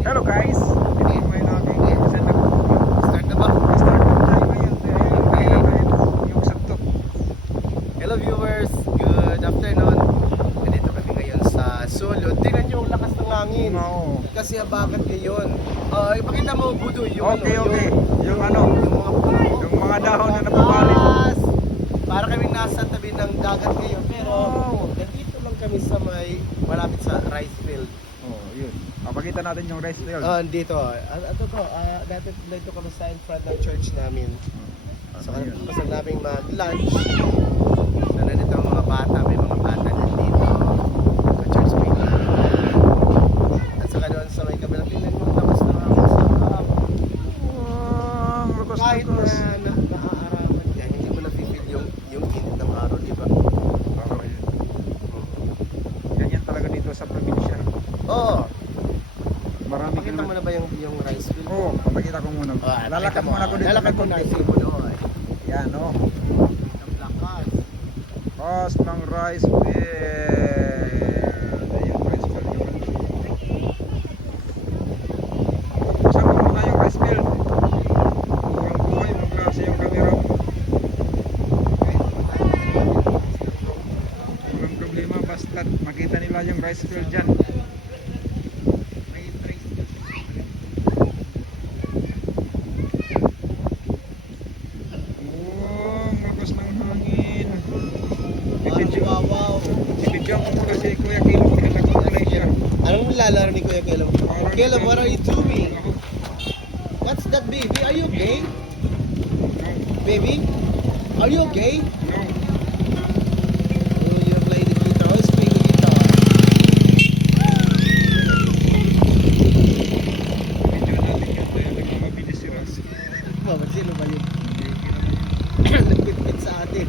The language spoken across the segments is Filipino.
Hello guys! Hindi mo yun ako start na ba? Start na ba? Start na tayo ngayon dahil yung suntok. Hello viewers, good afternoon. Nandito kami ngayon sa Sulod. Tingnan nyo ang lakas ng hangin. Oo. Kasi habagat ngayon. Ipakita mo, Budo, yung Okay, ano, okay. Yung ano, yung mga puno. yung mga dahon na napapali. Taas! Para kami nasa tabi ng dagat ngayon. Pero nandito lang kami sa malapit sa rice field. Oh, yun. Pakita natin yung rice field. Dito. Dito kami sa in front ng church namin. So, Ano yun? gusto namin mag-lunch. So, nandito ang mga bata. May mga bata nandito. Sa church may at saka doon sa may kabilang tingnan mo. Tapos na ako sa Lakas kahit na lakas. naaarawan ka, hindi mo napipil yung init ng araw, di ba? Oo, yun. Ganyan talaga dito sa probinsya. Oo. Marami Pakita mo na ba yung rice field? Oo, pakita ko muna. Lalakad muna ako dito. Lalakad mo na. konti. Sige mo doon. Yan, oh. Ang lakas. Pas ng rice field. Ayun, rice field yun. Saan mo muna yung rice field? Buhay mo klase yung camera mo. Walang problema, basta makita nila yung rice field dyan. Oh, ang lakas ng hangin. Wow. Ibigyan ko muna si Kuya Kilo. Nagkukulay siya. Anong nilalaro ni Kuya Caleb? Caleb, what are you doing? What's that, baby? Are you okay? Baby? Are you okay? No. Oh, you're playing the guitar. I was playing the guitar. Medyo natin yun dahil nagmamabilis si Ras. Mama, sino ba yun? Hindi naman Nagpitpit sa atin.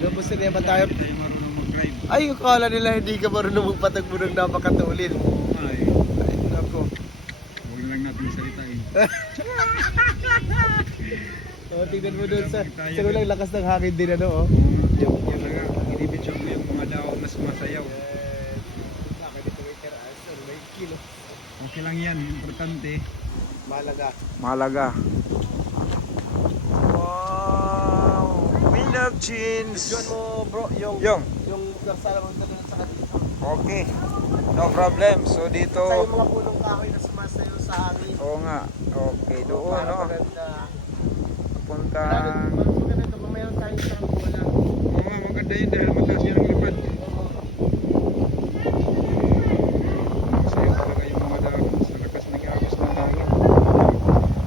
Tapos na naman tayo. Hindi tayo marunong mag-drive. Ay, akala nila hindi ka marunong magpatag mo ng napakatulin. Ay, Ay, nako. huwag lang natin salitain. Oh, tingnan mo doon sa walang lakas ng hangin din, ano, oh. Yung talaga, inibidyo mo yung mga daw na sumasayaw. Okay lang yan, importante. Malaga. Malaga. Wow! We love jeans! Yun mo, bro, yung karsala mo doon sa kanila. Okay, no problem. So dito, Sa yung mga punong kahoy na sumasayaw sa hangin. oo nga. Okay, doon, Para no? maganda. Puntang... Maganda ito, mamaya tayo sa wala. Oo nga, maganda yun dahil mataas yan ang lapad. Masaya talaga yung mga dahon sa lakas ng agos ng hangin.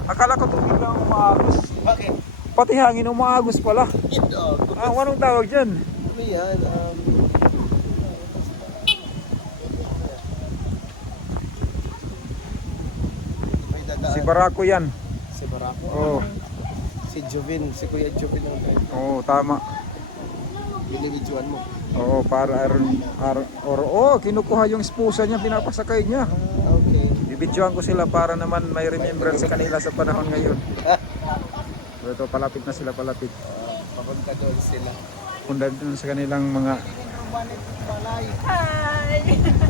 Akala ko tubig lang umaagos. Bakit? Pati hangin umaagos pala. Ito. Anong tawag dyan? Ano yan? May dadaan. Si Barako yan. Si Barako. Oo, Si Jovin. Si Kuya Jovin ang tayo. oo, tama. Binibidyoan mo. Oo, para kinukuha yung esposa niya, pinapasakay niya. Okay. Bibidyoan ko sila para naman may remembrance kanila sa panahon ngayon. So ito, palapit na sila, palapit. Papunta doon sila. Punta dun sa kanilang mga... Hi!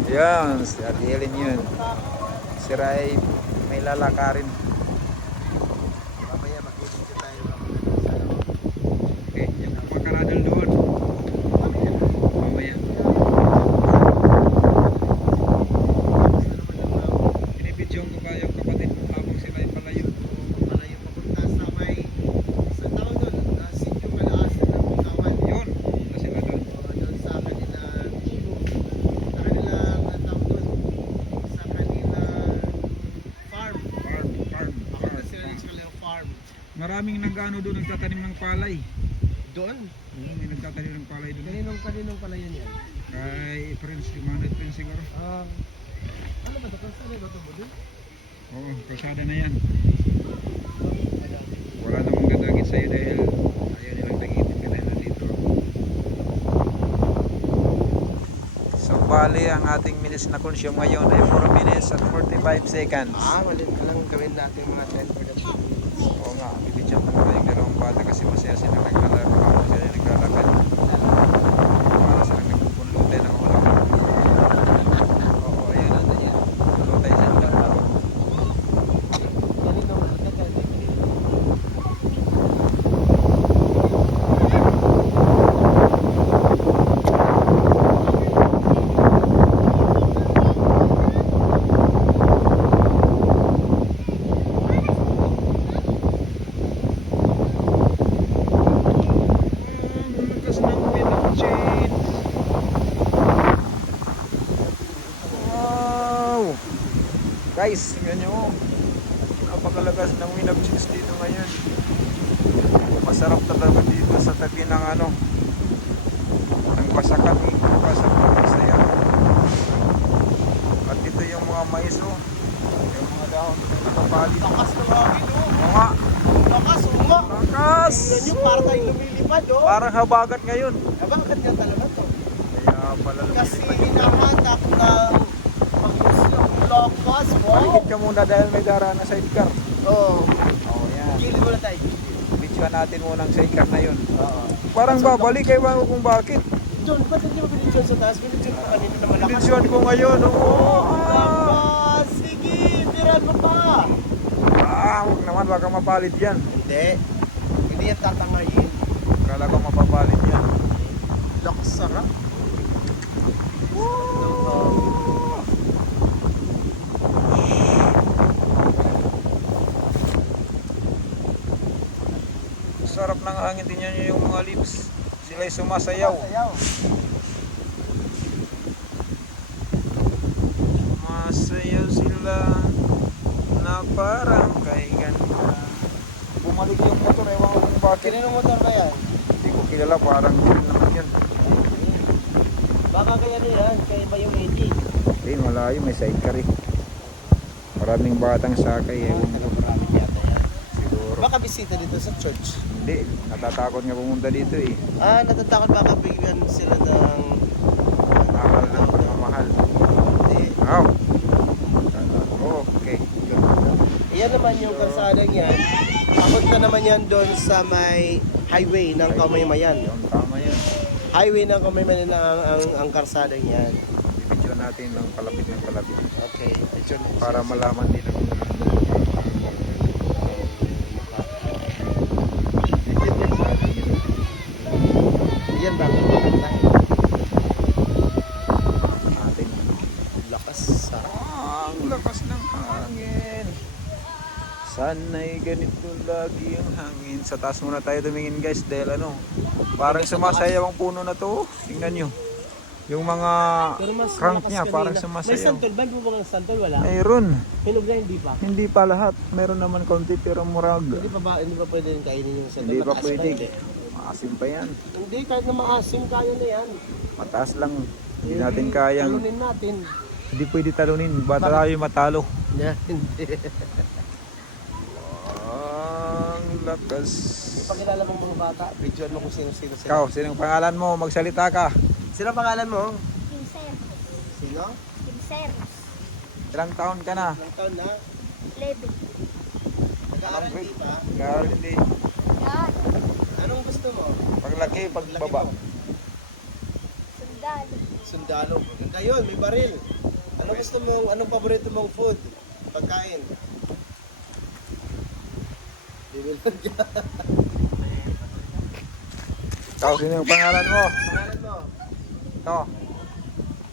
Yan, si Ate Helen yun. Si Rai, may lalakarin. Mamaya mag-ibigyo tayo. Okay, yung mga karadal doon. Mamaya. Binibidyoan ko pa yung kapatid mo habang sila ay palayo. Malayo papunta sa may sa tawag doon, sityo kalaasan ng Bukawan. Yun, na sila doon. Doon sa kanilang ang tawag doon, sa kanilang farm. Papunta sila Farm. sa kanilang farm. Maraming nag-ano doon, nagtatanim ng palay. Doon? May nagtatanim ng palay doon. Kaninong pala yan yan? Kay Prince, yung Manod Prince siguro. Ano ba ito? Saan ba ito mo doon? Oo, kalsada na yan. Wala namang dadagit sa'yo dahil ayaw nilang dagitin ka dahil nandito. So bali ang ating minutes na consume ngayon ay 4 minutes at 45 seconds. Malit ka lang gawin natin mga 10 for the Oo nga, bibidyan ko muna yung dalawang bata kasi masaya sila naglalaro habang sila naglalakad. Para silang nagpupunlute ng ulam. Oo, ayun ang Guys, tingnan nyo. Napakalagas ng wind of change dito ngayon. Masarap talaga dito sa tabi ng ano, ng Basakan. Basakan Bisaya. At ito yung mga mais, oh. Yung mga dahon na nakapali. Lakas ng hangin, oh. Mga Lakas, uma. lakas! Tingnan nyo, parang tayo lumilipad, oh. Parang habagat ngayon. Bakit yan talaga to? Kaya pala Kasi lumilipad. hinahanap ng pag-usong lakas, wow. Palikit ka muna dahil may dara na sidecar. Oo. Oh, yan. Gilid mo na tayo. Bitsuhan natin muna ang sidecar na yun. Oo. Parang babalik, kayo ba kung bakit? John, ba't hindi mo binidyon sa taas? Binidyon mo kanina na malakas. Bitsuhan ko ngayon, oo. Lakas! Sige, tiran mo pa! Huwag naman, baka mapalit yan. Hindi. Hindi yan tatangayin. Kala ko mapapalit yan. Lakas sarap. Sarap ng hangin, tingnan nyo yung mga leaves. Sila'y sumasayaw. Sayaw. Sumasayaw sila na parang kay ganda. Bumalik yung motor, ewan ko kung bakit. Kinino motor ba yan? Hindi ko kilala, parang yun naman yan. Baka kaya yan, kaya ba yung 80? Eh, malayo, may sidecar eh. Maraming batang sakay, ewan ko. Marami yata yan. Siguro. Baka bisita dito sa church. Hindi, natatakot nga pumunta dito eh. Natatakot baka bigyan sila ng... Akal ng pagmamahal. Hindi. Oh. Okay. Iyan naman yung kalsadang yan. Papunta naman yan doon sa may highway ng Kamaymayan. Yun, tama yun. Highway ng Kamaymayan ang kalsadang yan. Bibidyo natin ng palapit ng palapit. Okay, picture mo. Para malaman nila. Iyan ba? Ating Lakas sa... ang lakas ng hangin. Sana'y ganito lagi ang hangin. Sa taas muna tayo tumingin guys dahil ano, parang sumasayaw ang puno na to. Tingnan nyo. Yung mga crank niya parang May sumasayaw. santol ba? Hindi mo ba ng santol? Wala? Mayroon. Hinog na hindi pa. Hindi pa lahat. Meron naman konti pero murag. Hindi pa pwede rin kainin yung santol? Hindi pa Mataas pwede. hindi? Maasim pa yan. Hindi, kahit na maasim kaya na yan. Mataas lang. Hindi natin kayang. Talunin natin. Hindi pwede talunin. Bata tayo matalo. Yeah, hindi. Ang lakas. Ipakilala mo mga bata. Videoan mo kung sino-sino sila. Ikaw, sinong pangalan mo? Magsalita ka. Sino ang pangalan mo? Vincent. Sino? Vincent. Ilang taon ka na? Ilang taon na? 11. Nag-aaral di pa? Kaya hindi. Yan. Anong gusto mo? Paglaki, pagbaba. Sundalo. Sundalo. Ganda yun, may baril. Anong gusto mong, anong paborito mong food? Pagkain? Bibilhan ka. Ikaw, sino yung pangalan mo? Pangalan mo? Ito.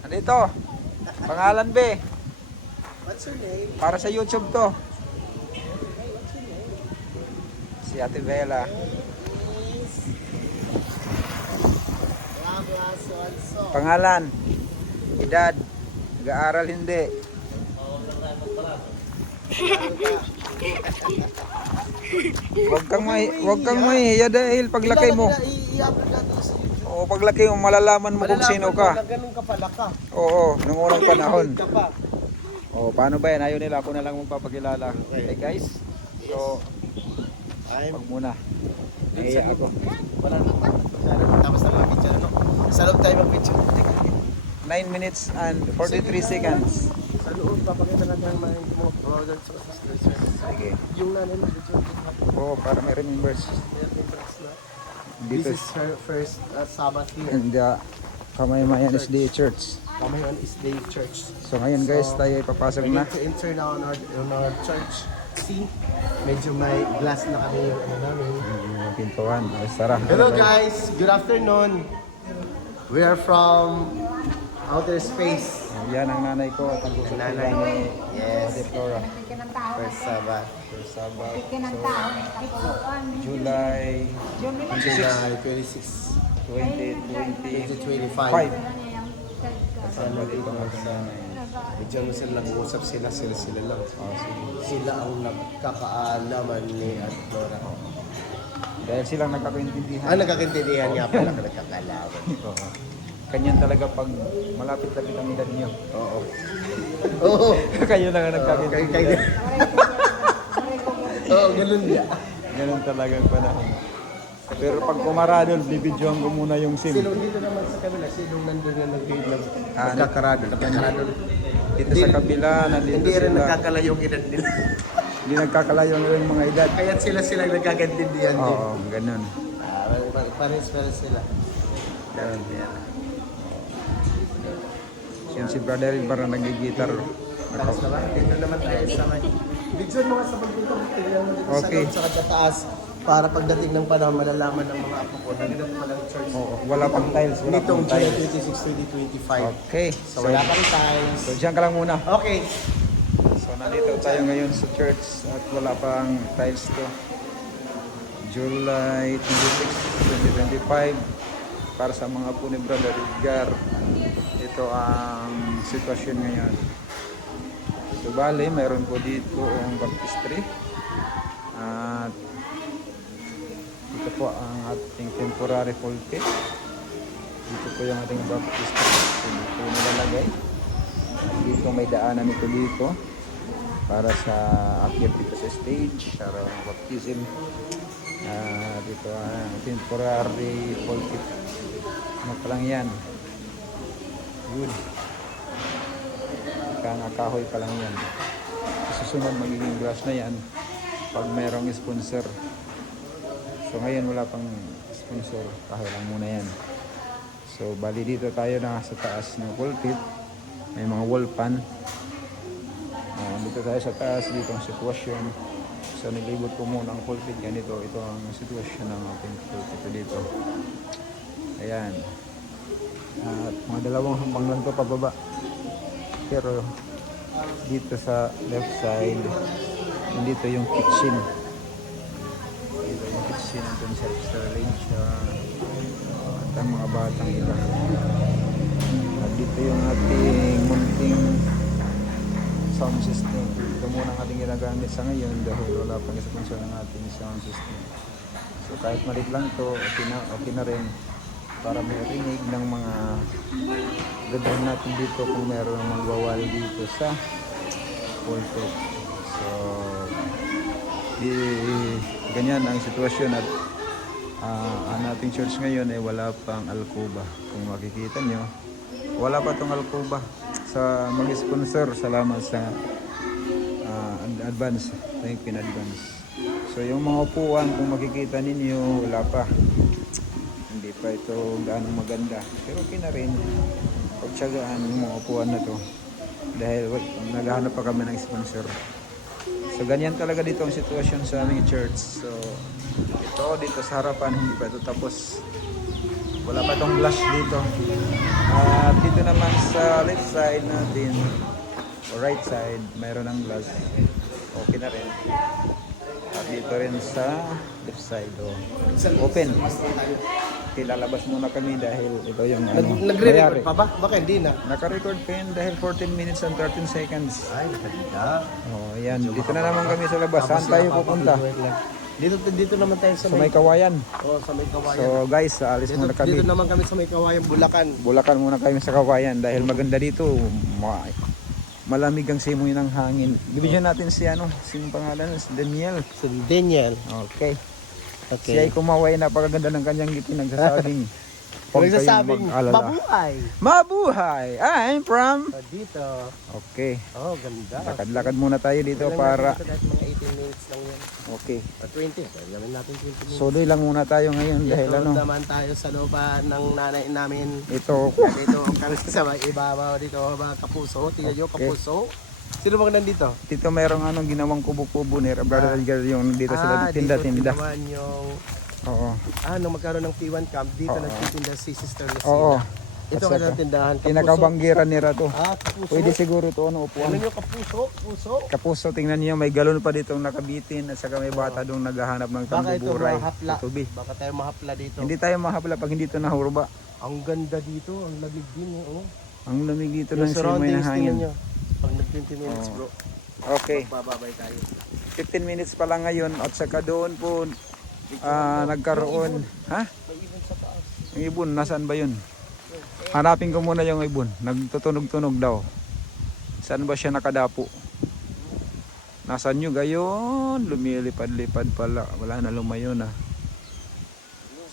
Andito. Pangalan be. What's your name? Para sa YouTube to. Si Ate Bella. Bla so. Pangalan. Edad. Nag-aaral hindi. Huwag kang mahihiya dahil paglaki mo. I-upload natin sa YouTube. Oo, paglaki mo malalaman mo kung sino ka. Na ganun ka pala ka. Oo, nung unang panahon. Ka pa. Oo, paano ba yan? Ayaw nila ako na lang magpapakilala. Okay guys. So, I'm wag muna. dun Naiya sa ako. Wala na. Tapos na mga picture, no? Sa loob tayo mag-picture. 9 minutes and 43 seconds. Sa loob, papakita natin ang mga order sa Sige. yung nanay mo, picture. Oo, para may remembers. This Dito is her first Sabbath here. in the Kamaymayan SDA Church. Kamayon is the church. So ngayon guys, tayo ay papasok We na. need to enter now on our church. See, medyo may glass na kami yung ano namin. Yung pintuan. Ay, sara. Hello guys, good afternoon. We are from outer space. Yan ang nanay ko at ang gusto Nanay. ni Yes. Ate Flora. Bigyan ng tao. First Sabbath. For Sabbath. Bigyan ng tao. Tapuan. July July 26, 2025. 2025. Sana dito sa Diyan mo sila nag-uusap sila lang. Sila ang nagkakaalaman ni at Flora. Dahil silang nagkakaintindihan. Nagkakaintindihan nga pala ka nagkakaalaman. Oo. Kanyan talaga pag malapit-lapit ang edad niyo. Oo. Oo. Kayo lang ang nagkakaintindihan. Oo, ganun niya. Ganun talaga ang panahon. Pero pag kumaradol, bibidyohan ko muna yung SIM. Silong dito naman sa kabila, silong nandun na Ah, nagkakaradol. Dito sa kabila, nandito Hindi rin sila. nagkakalayo yung edad nila. Hindi nagkakalayo yung mga edad. Kaya sila nagkakaintindihan din. Oo, ganun. Pares sila. Ganun yan. Yan si Brother parang nag-gitar. Tapos naman, dito naman tayo sa may... Bigson mga sa pagdito, tingnan mo dito Okay. sa loob, sa taas. Para pagdating ng panahon, malalaman ng mga apo ko na ganito pala ang church. Oo, wala pang tiles. Wala Nitong pang July tiles. 26, 2025. Okay. So wala pang tiles. So dyan ka lang muna. Okay. So nandito tayo ngayon sa church at wala pang tiles to. July 26, 2025 para sa mga apo ni Brother Edgar. Ito ang sitwasyon ngayon. So bale, mayroon po dito ang baptistry. At ito po ang ating temporary pulpit. Dito po yung ating baptistry. So, dito nilalagay. Dito may daanan ito dito para sa akyat dito sa stage para baptism. Dito ang temporary pulpit. Ano pa lang yan? Wood. Kahoy pa lang yan. Susunod magiging glass na yan pag mayroong sponsor. So ngayon wala pang sponsor, kahoy lang muna yan. So bali dito tayo na sa taas ng pulpit. May mga wall pan. Dito tayo sa taas, dito ang sitwasyon. So nilibot ko muna ang pulpit. Ganito, ito ang sitwasyon ng ating pulpit dito. Ayan. At mga dalawang hambang lang ito pababa. Pero dito sa left side, dito yung kitchen. Dito yung kitchen, ang self-storage at ang mga batang iba. At dito yung ating munting sound system. Ito muna ang ating ginagamit sa ngayon dahil wala pang sponsor ng ating sound system. So kahit malit lang to, okay na rin para may rinig ng mga gagawin natin dito kung meron magwawali dito sa pulpit. So ganyan ang sitwasyon at ang ating church ngayon ay wala pang alcoba. Kung makikita nyo, wala pa tong alcoba. Sa mag-sponsor, salamat sa advance. Thank you in advance. So yung mga upuan, kung makikita ninyo, wala pa. Hindi pa ito gaano maganda. Pero okay na rin pagtsagaan yung mga upuan na to. Dahil naghahanap pa kami ng sponsor. So ganyan talaga dito ang sitwasyon sa aming church. So ito dito sa harapan, hindi pa ito tapos. Wala pa itong glass dito. At dito naman sa left side natin, o right side, mayroon ng glass. Okay na rin. At dito rin sa left side, open. Okay, lalabas muna kami dahil ito yung Nagre-record pa ba? Baka hindi na. Naka-record pa yun dahil 14 minutes and 13 seconds. Ay, ganda. Oh, yan. Dito na naman kami sa labas. Saan tayo pupunta? Dito naman tayo sa Sa may Kawayan. sa may Kawayan. So guys, alis muna kami. Dito naman kami sa may Kawayan, Bulacan. Bulacan muna kami sa Kawayan dahil maganda dito. Malamig ang simoy ng hangin. Bibigyan natin si sinong pangalan? Si Daniel. Si Daniel. Okay. Siya ay kumaway, napakaganda ng kanyang ngiti, nagsasabing huwag kayong Nagsasabing, mag-alala. mabuhay. Mabuhay! I'm from... Dito. Okay. Oh, ganda. Lakad-lakad muna tayo dito para... Kahit mga 18 minutes lang yan. Okay. 20. Gawin natin 20 minutes. Sodoy lang muna tayo ngayon dahil Dito naman tayo sa looban ng nanay namin. ito, Dito kami sa may ibabaw dito, mga kapuso. Tingnan nyo, Okay. kapuso. Sino bang nandito? dito merong ginawang kubo-kubo ni Brother Edgar yung dito sila Dito tinda-tinda. naman yung... Oo. nung magkaroon ng P1 camp, dito Oo. nagtitinda si Sister Lucina. Oo. Ito At ka saka, ng tindahan, kapuso. Kinakabanggiran ni Rato. Kapuso. Pwede siguro ito Tingnan upuan. nyo, kapuso, puso. Kapuso, tingnan niyo may galon pa dito nakabitin at saka may bata doon naghahanap ng Baka ito tambuburay. mahapla. Tutubi. Baka tayo mahapla dito. Hindi tayo mahapla pag hindi ito nahurba. Ang ganda dito, ang lamig din. Ang lamig dito Yung ng simoy ng surroundings, tingnan hangin. nyo. Pag 20 minutes Oo. bro. Okay. Bababay tayo. 15 minutes pa lang ngayon at saka doon po nagkaroon. Ha? May ibon sa taas. Yung ibon, nasaan ba yun? Hanapin ko muna yung ibon. Nagtutunog-tunog daw. Saan ba siya nakadapo? Nasaan nyo gayon? Lumilipad-lipad pala. Wala na lumayo na.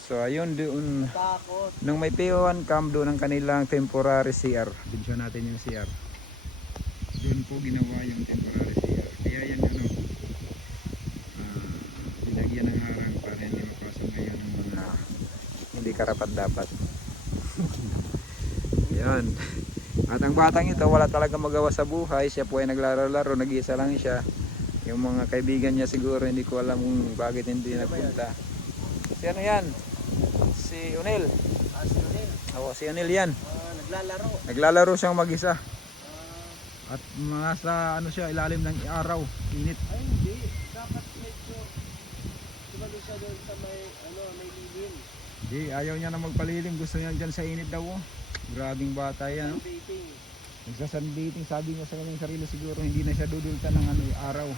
So ayun doon. Takot. Nung may PO1 camp doon ang kanilang temporary CR. Video natin yung CR. Doon po ginawa yung temporary CR. Kaya yan ano. Nilagyan ng harang para hindi mapasok ngayon ng mga hindi karapat dapat. Yan. At ang batang ito wala talaga magawa sa buhay. Siya po ay naglalaro-laro. Nag-iisa lang siya. Yung mga kaibigan niya siguro hindi ko alam kung bakit hindi nagpunta. Si ano yan? Si Unil. Si Unil. Oo, si Unil yan. Naglalaro. Naglalaro siyang mag-isa. At mga sa ano siya ilalim ng araw. Init. Ay hindi. Dapat medyo tumalo siya doon sa may may lilim. Hindi, ayaw niya na magpalilim. Gusto niya dyan sa init daw. Oh. Grabing bata yan. Oh. Dating. Nagsasunbathing, sabi niya sa kanyang sarili siguro hindi na siya dudulta ng ano, araw.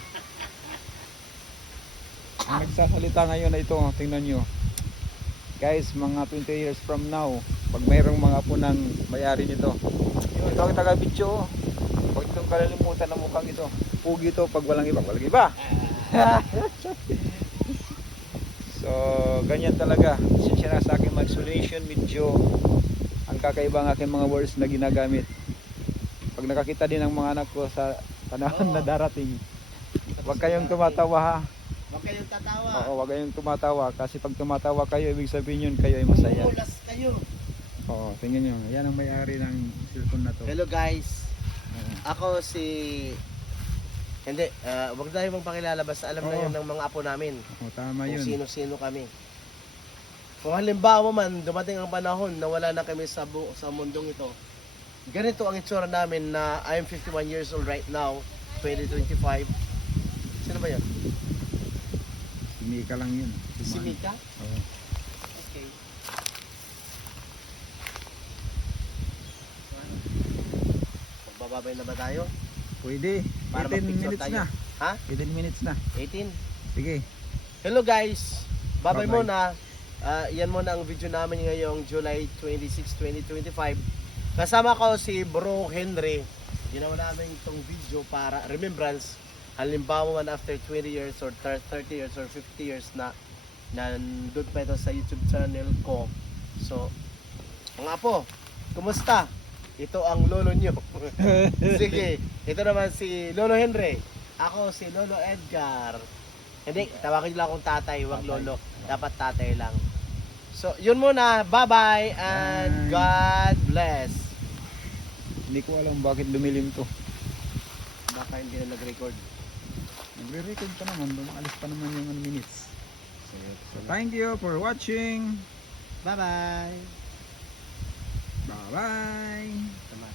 Ang nagsasalita ngayon na ito, tingnan nyo. Guys, mga 20 years from now, pag mayroong mga apo ng may-ari nito. Ito ang taga-video. Huwag itong kalilimutan ng mukhang ito. Pugi ito pag walang iba. Walang iba! So, ganyan talaga. Siya na sa akin mag-explanation medyo ang kakaiba ng aking mga words na ginagamit. Pag nakakita din ng mga anak ko sa panahon na darating, huwag kayong tumatawa ha. Huwag kayong tatawa. Oo, huwag kayong tumatawa kasi pag tumatawa kayo, ibig sabihin yun kayo ay masaya. Ulas kayo. Oo, tingnan nyo. Yan ang may-ari ng cellphone na to. Hello guys. Oo. Ako si... Hindi, wag tayo magpakilala basta alam na Oo. yun ng mga apo namin. Oo, tama Kung yun. sino-sino kami. Kung halimbawa man, dumating ang panahon na wala na kami sa mundong ito, ganito ang itsura namin na I'm 51 years old right now, 2025. Sino ba yun? Si Mika lang yun. Si Mika? Oo. Okay. Magbababay na ba tayo? Pwede. Para 18 mag-picture minutes tayo. na. Ha? 18 minutes na. 18? Sige. Hello guys! Babay Bye-bye. muna. Yan muna ang video namin ngayong July 26, 2025. Kasama ko si Bro Henry. Ginawa namin itong video para remembrance. Halimbawa man after 20 years or 30 years or 50 years na nandun pa ito sa YouTube channel ko. So, mga po, kumusta? Ito ang lolo nyo. Sige, ito naman si Lolo Henry. Ako si Lolo Edgar. Hindi, tawagin lang akong tatay, wag lolo. Dapat tatay lang. So, yun muna. Bye-bye and Bye. God bless. Hindi ko alam bakit lumilim to. Baka hindi na nag-record. Nagre-record pa naman. Umalis pa naman yung minutes. So, thank you for watching. Bye-bye. Bye-bye. Tama,